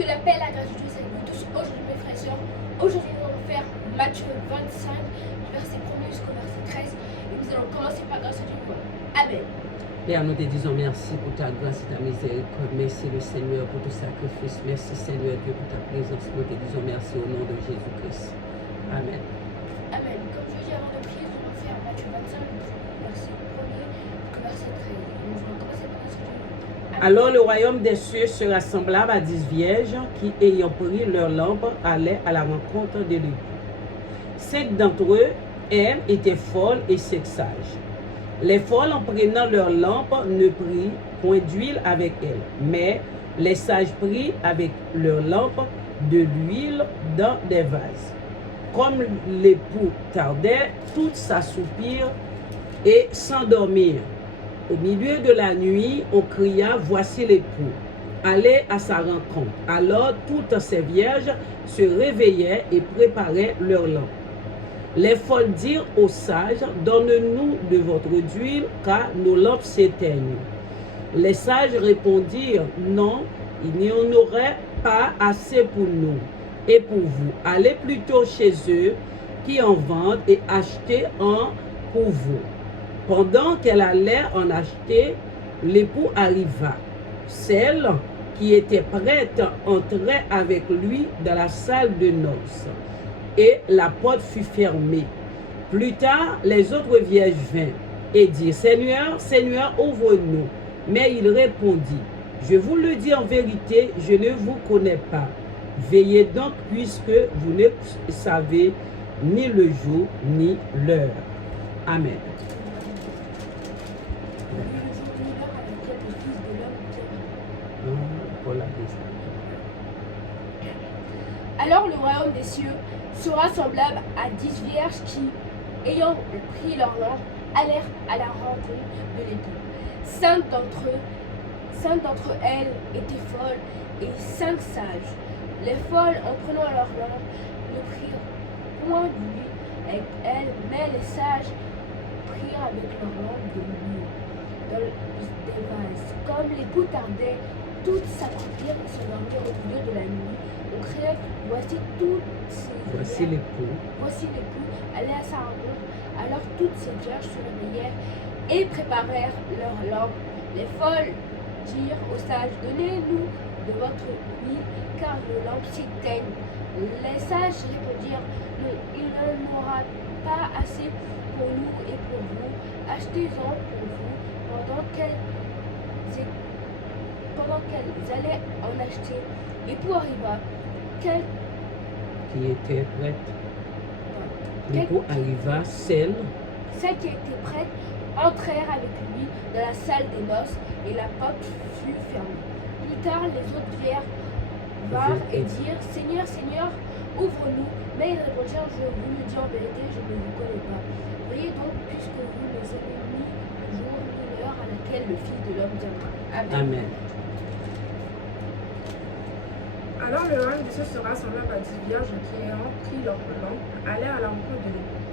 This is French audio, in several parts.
Que la paix et la grâce de Dieu soit avec vous tous aujourd'hui, mes frères et sœurs. Aujourd'hui, nous allons faire Matthieu 25, du verset 1er jusqu'au verset 13. Et nous allons commencer par grâce à Dieu. Amen. Père, nous te disons merci pour ta grâce et ta miséricorde. Merci le Seigneur pour ton sacrifice. Merci Seigneur Dieu pour ta présence. Nous te disons merci au nom de Jésus-Christ. Amen. Amen. Comme je dis avant de prier, nous allons faire Matthieu 25, verset 1er jusqu'au verset 13. Et nous allons commencer par grâce à Dieu. Amen. Alors le royaume des cieux sera semblable à 10 vierges qui, ayant pris leur lampe, allaient à la rencontre de l'époux. 5 d'entre eux, elles, étaient folles et 5 sages. Les folles, en prenant leur lampe, ne prirent point d'huile avec elles, mais les sages prirent avec leur lampe de l'huile dans des vases. Comme l'époux tardait, toutes s'assoupirent et s'endormirent. Au milieu de la nuit, on cria, voici l'époux, allez à sa rencontre. Alors toutes ces vierges se réveillaient et préparaient leur lampe. Les folles dirent aux sages, donne-nous de votre huile, car nos lampes s'éteignent. Les sages répondirent, non, il n'y en aurait pas assez pour nous et pour vous. Allez plutôt chez eux qui en vendent et achetez-en pour vous. Pendant qu'elle allait en acheter, l'époux arriva. Celle qui était prête entrait avec lui dans la salle de noces. Et la porte fut fermée. Plus tard, les autres vierges vinrent et dirent, Seigneur, Seigneur, ouvre-nous. Mais il répondit, je vous le dis en vérité, je ne vous connais pas. Veillez donc, puisque vous ne savez ni le jour ni l'heure. Amen. Alors le royaume des cieux sera semblable à 10 vierges qui, ayant pris leur lampe, allèrent à la rencontre de l'époux. 5 d'entre elles étaient folles et 5 sages. Les folles, en prenant leur lampe, ne prirent point d'huile avec elles, mais les sages prirent avec leur lampe de l'huile dans des vases. Comme l'époux tardait, toutes s'accroupirent et s'endormirent au milieu de la nuit. On criait, voici toutes ces Voici l'époux. Voici l'époux, allait à sa rencontre. Alors toutes ces vierges se réveillèrent et préparèrent leur lampe. Les folles dirent aux sages, donnez-nous de votre huile, car nos lampes s'éteignent. Les sages répondirent, non, il n'en aura pas assez pour nous et pour vous. Achetez-en pour vous. Pendant qu'elles allaient en acheter, l'époux arriva. Qui était prête. L'époux arriva, celles qui étaient prêtes entrèrent avec lui dans la salle des noces et la porte fut fermée. Plus tard, les autres vierges vinrent et dirent, Seigneur, Seigneur, ouvre-nous. Mais ils répondirent, je vous le dis en vérité, je ne vous connais pas. Voyez donc, puisque vous ne savez ni le jour ni l'heure à laquelle le Fils de l'homme viendra. Amen. Amen. Alors le royaume des cieux sera semblable à 10 vierges qui, ayant pris leur lampe, allèrent à la rencontre de l'époux.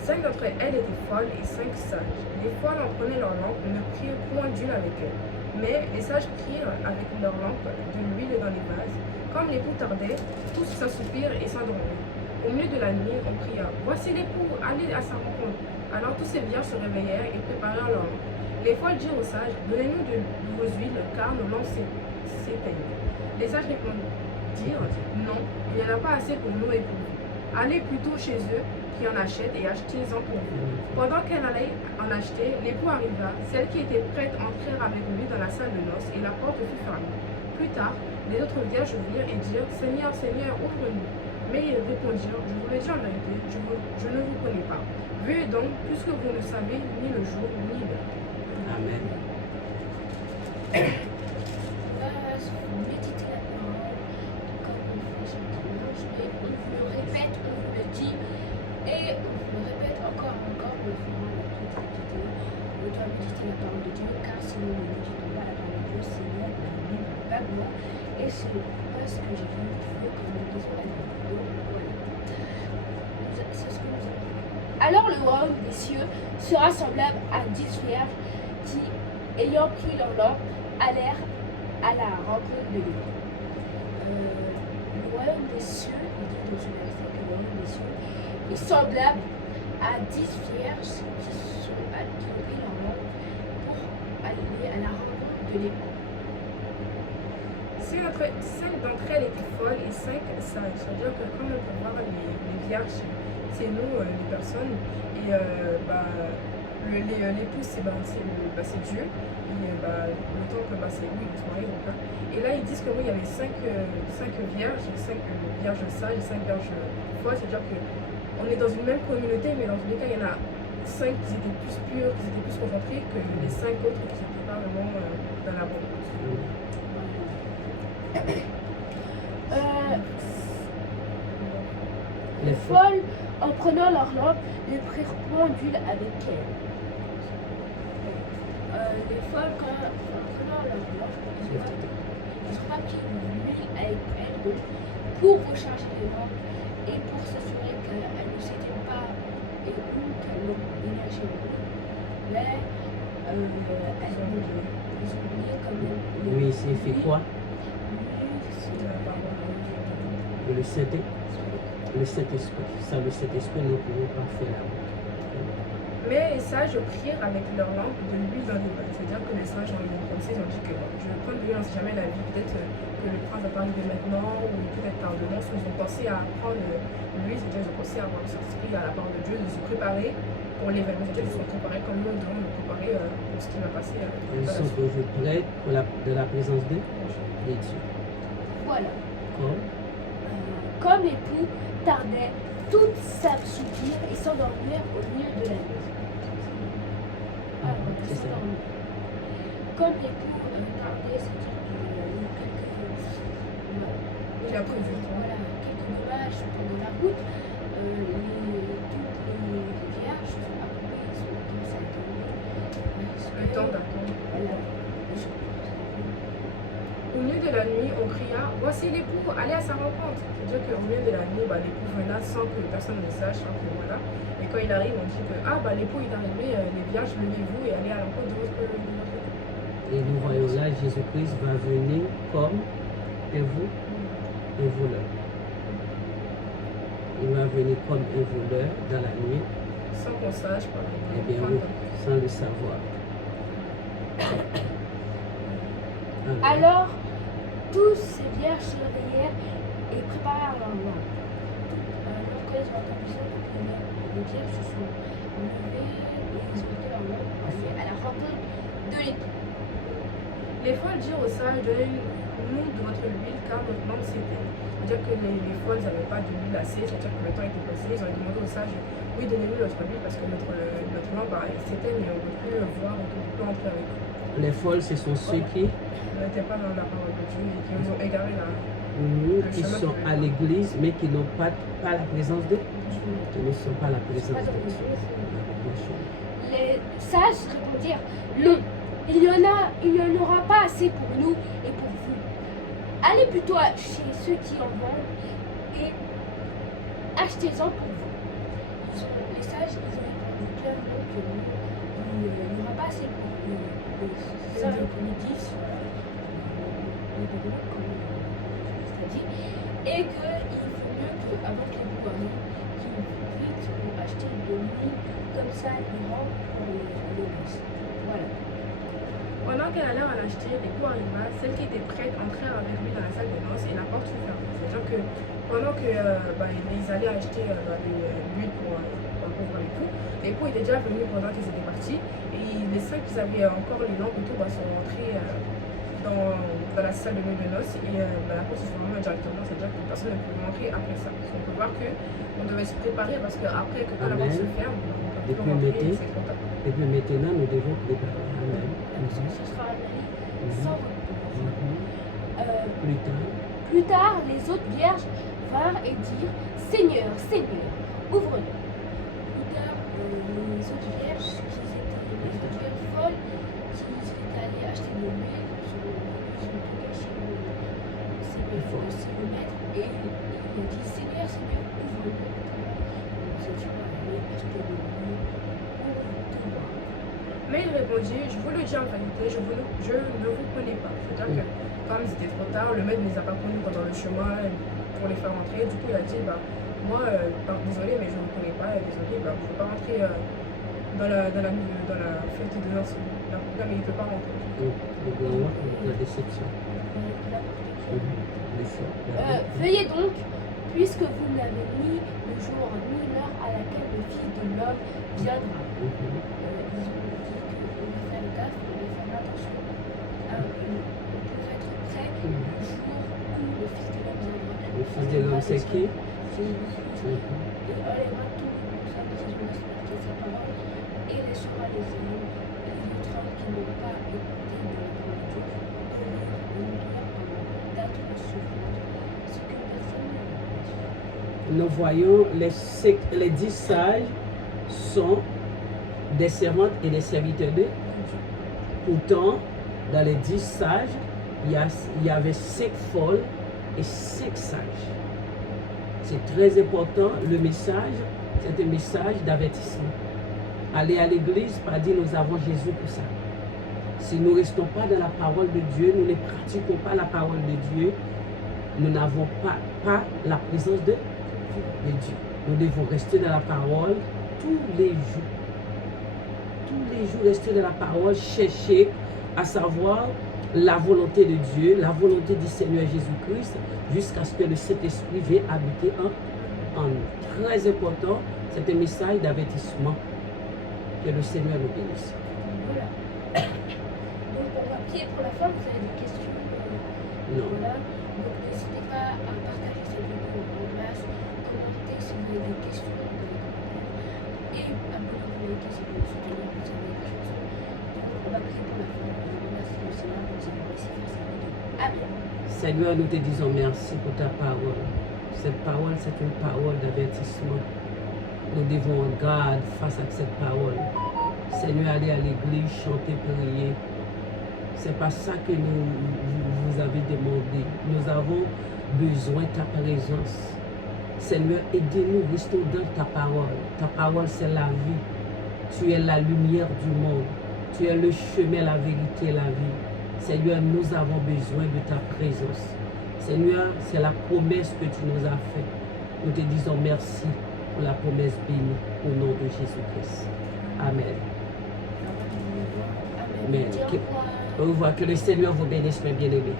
5 d'entre elles étaient folles et 5 sages. Les folles, en prenant leur lampe, ne prirent point d'huile avec elles. Mais les sages prirent avec leur lampe de l'huile dans les vases. Comme l'époux tardait, tous s'assoupirent et s'endormirent. Au milieu de la nuit, on cria, voici l'époux, allez à sa rencontre. Alors tous ces vierges se réveillèrent et préparèrent leur lampe. Les folles dirent aux sages, donnez-nous de vos huiles, car nos lampes s'éteignent. Les sages répondirent, non, il n'y en a pas assez pour nous et pour vous. Allez plutôt chez eux qui en achètent et achetez-en pour vous. Pendant qu'elle allait en acheter, l'époux arriva. Celles qui étaient prêtes entrèrent avec lui dans la salle de noces et la porte fut fermée. Plus tard, les autres vierges virent et dirent, Seigneur, Seigneur, ouvre-nous. Mais ils répondirent, je vous le dis en vérité, je ne vous connais pas. Veuillez donc, puisque vous ne savez ni le jour ni l'heure. Amen. Méditez la parole comme on fait chaque dimanche, mais on vous le répète, on vous le dit, et on vous le répète encore et encore, on le fera dans toute la vidéo. On doit méditer la parole de Dieu, car si nous ne méditons pas la parole de Dieu, Seigneur, la Bible n'est pas gloire, et c'est pas ce que j'ai vu, il faut que nous lisons la vidéo. Voilà. C'est ce que nous avons fait. Alors le royaume des cieux sera semblable à 10 vierges qui, ayant pris leur lampe, allèrent à la rencontre de l'époux. est semblable à 10 vierges qui ont pris leur lampe pour aller à la rencontre de l'époux. 5 d'entre elles étaient folles et 5 sages. C'est-à-dire que comme on peut voir, les vierges, c'est nous, les personnes, et l'époux, c'est Dieu, et le temple, c'est lui, son mari. Et là, ils disent que oui, il y avait 5 vierges, 5 vierges sages et 5 vierges folles. C'est-à-dire qu'on est dans une même communauté, mais dans tous les cas, il y en a 5 qui étaient plus pures, qui étaient plus concentrées, que les 5 autres qui n'étaient pas vraiment dans la bonne. Les folles, en prenant leur lampe, les prirent pendule avec elles. Les folles, en prenant leur lampe, ils ont rempli l'huile avec elles pour recharger les lampes et pour s'assurer qu'elles ne s'éteignent pas et qu'elles n'ont énergie en eux. Mais elles ont oublié quand même. Oui, c'est fait quoi? Le Saint-Esprit. Le Saint-Esprit. Sans le Saint-Esprit, nous ne pouvons pas faire la route. Mais les sages prirent avec leur lampe de l'huile dans les mains. C'est-à-dire que les sages, ils ont dit que je vais prendre de l'huile, on ne sait jamais la vie. Peut-être que le prince va pas arriver maintenant, ou peut-être tardement. Ils ont pensé à prendre l'huile, c'est-à-dire ils ont pensé à avoir le Saint-Esprit, à la parole de Dieu, de se préparer pour l'événement. C'est-à-dire qu'ils se sont préparés comme nous, nous devons nous préparer pour ce qui va passer. Ils sont toujours prêts pour de la présence de Dieu. Voilà. Comme Comme l'époux tardait, toutes s'assoupirent et s'endormirent au milieu de la nuit. c'est ça. Comme l'époux tardait, c'est-à-dire Il a prévu. voilà, quelques dommages pendant la route, toutes les vierges sont accompagnées, sont commencées à dormir. Le temps d'attendre. Voilà. Au milieu de la nuit, on cria « Voici l'époux, allez à sa rencontre !» C'est-à-dire qu'au milieu de la nuit, l'époux venait sans que personne ne sache, sans que voilà. Et quand il arrive, on dit que l'époux est arrivé, les vierges, levez-vous et allez à la rencontre de votre époux. Et nous voyons là, Jésus-Christ va venir comme un voleur. Il va venir comme un voleur dans la nuit. Sans qu'on sache, par exemple. Eh bien oui, sans le savoir. Alors, tous ces vierges se réveillèrent et préparèrent leur lampe. Lorsque ils ont entendu ça, les vierges se sont levées et ils ont pris leur lampe pour aller à la rencontre de l'époux. Les folles dirent aux sages « Donnez-nous de votre huile car notre lampe s'éteint. » C'est-à-dire que les folles n'avaient pas d'huile assez, c'est-à-dire que le temps était passé. Ils ont demandé aux sages « Oui, donnez-nous notre huile parce que notre lampe s'éteint et on ne peut plus voir, on ne peut plus entrer avec vous. » Les folles, ce sont ceux qui n'étaient pas dans la parole de Dieu et qui nous ont égaré là. Qui sont à l'église mais qui n'ont pas la présence de Dieu. Qui ne sont pas la présence de Dieu. Les sages répondirent non, il n'y en aura pas assez pour nous et pour vous. Allez plutôt chez ceux qui en vendent et achetez-en pour vous. Les sages, ils ont répondu clairement que il n'y aura pas assez pour les 5 les 10 et qu'il vaut mieux qu'avant que les bouts qu'ils vite pour acheter de l'huile, comme ça ils rentrent pour les noces. Voilà. Pendant qu'elle allait en acheter, l'époux arriva, celles qui étaient prêtes entrèrent avec lui dans la salle de noces et la porte fut fermée. C'est-à-dire que pendant qu'ils allaient acheter l'huile pour voir l'époux était déjà venu pendant qu'ils étaient partis et les 5 qui avaient encore les lampes et tout sont rentrés dans la salle de noces et la porte se fermait directement, c'est-à-dire que personne ne pouvait rentrer après ça. Donc on peut voir qu'on devait se préparer parce qu'après que quand la porte se ferme, on peut plus rentrer et c'est trop tard. Et puis maintenant, nous devons préparer. Amen. Ce sera un année sans Plus tard, les autres vierges vinrent et dirent Seigneur, Seigneur, ouvre-nous. Plus tard, les autres vierges qui étaient les autres vierges folles qui étaient allées acheter de l'huile sont tombées chez le maître et il a dit Seigneur, Seigneur, ouvre-nous. Nous étions allés acheter de l'huile pour toi. Mais il répondit, je vous le dis en vérité, je ne vous connais pas. C'est-à-dire que comme c'était trop tard, le maître ne les a pas connus pendant le chemin pour les faire rentrer. Du coup, il a dit, Moi, désolé, mais je ne connais pas, désolé, je ne peux pas rentrer dans la fête de danse. Non, mais il ne peut pas rentrer. La déception. Veuillez donc, puisque vous n'avez ni le jour ni l'heure à laquelle le Fils de l'homme viendra. Ils ont dit qu'on devait faire gaffe, on devait faire attention pour être prêt le jour où le Fils de l'homme viendra. Le Fils de l'homme, c'est qui? C'est Jésus-Christ. Il enlèvera tout le sang qui se respecte sa parole et laissera les hommes et les autres qui n'ont pas été dans la parole de Dieu courir une douleur pendant d'atroces souffrances, ce que personne ne peut. Nous voyons les 10 sages sont des servantes et des serviteurs de Dieu. Pourtant, dans les 10 sages, il y avait 5 folles et 5 sages. C'est très important, le message, c'est un message d'avertissement. Aller à l'église, pas dire nous avons Jésus pour ça. Si nous ne restons pas dans la parole de Dieu, nous ne pratiquons pas la parole de Dieu, nous n'avons pas la présence de Dieu. Nous devons rester dans la parole tous les jours. Tous les jours, rester dans la parole, chercher à savoir la volonté de Dieu, la volonté du Seigneur Jésus-Christ, jusqu'à ce que le Saint-Esprit vienne habiter en nous. Très important, c'est un message d'avertissement. Que le Seigneur nous bénisse. Voilà. Donc on va prier pour la fin. Vous avez des questions? Non. Voilà. Donc n'hésitez pas à partager cette vidéo en masse, commenter si vous avez des questions dans les commentaires et abonnez-vous si vous voulez soutenir, vous avez la chanson. Donc on va prier pour la fin. On remercie le Seigneur de nous avoir laissé faire cette vidéo. Amen. Seigneur, nous te disons merci pour ta parole. Cette parole, c'est une parole d'avertissement. Nous devons en garde face à cette parole. Seigneur, aller à l'église, chanter, prier. C'est pas ça que vous avez demandé. Nous avons besoin de ta présence. Seigneur, aidez-nous, restons dans ta parole. Ta parole, c'est la vie. Tu es la lumière du monde. Tu es le chemin, la vérité, la vie. Seigneur, nous avons besoin de ta présence. Seigneur, c'est la promesse que tu nous as faite. Nous te disons merci pour la promesse bénie au nom de Jésus-Christ. Amen. Amen. Amen. Au revoir. Que le Seigneur vous bénisse, mes bien-aimés.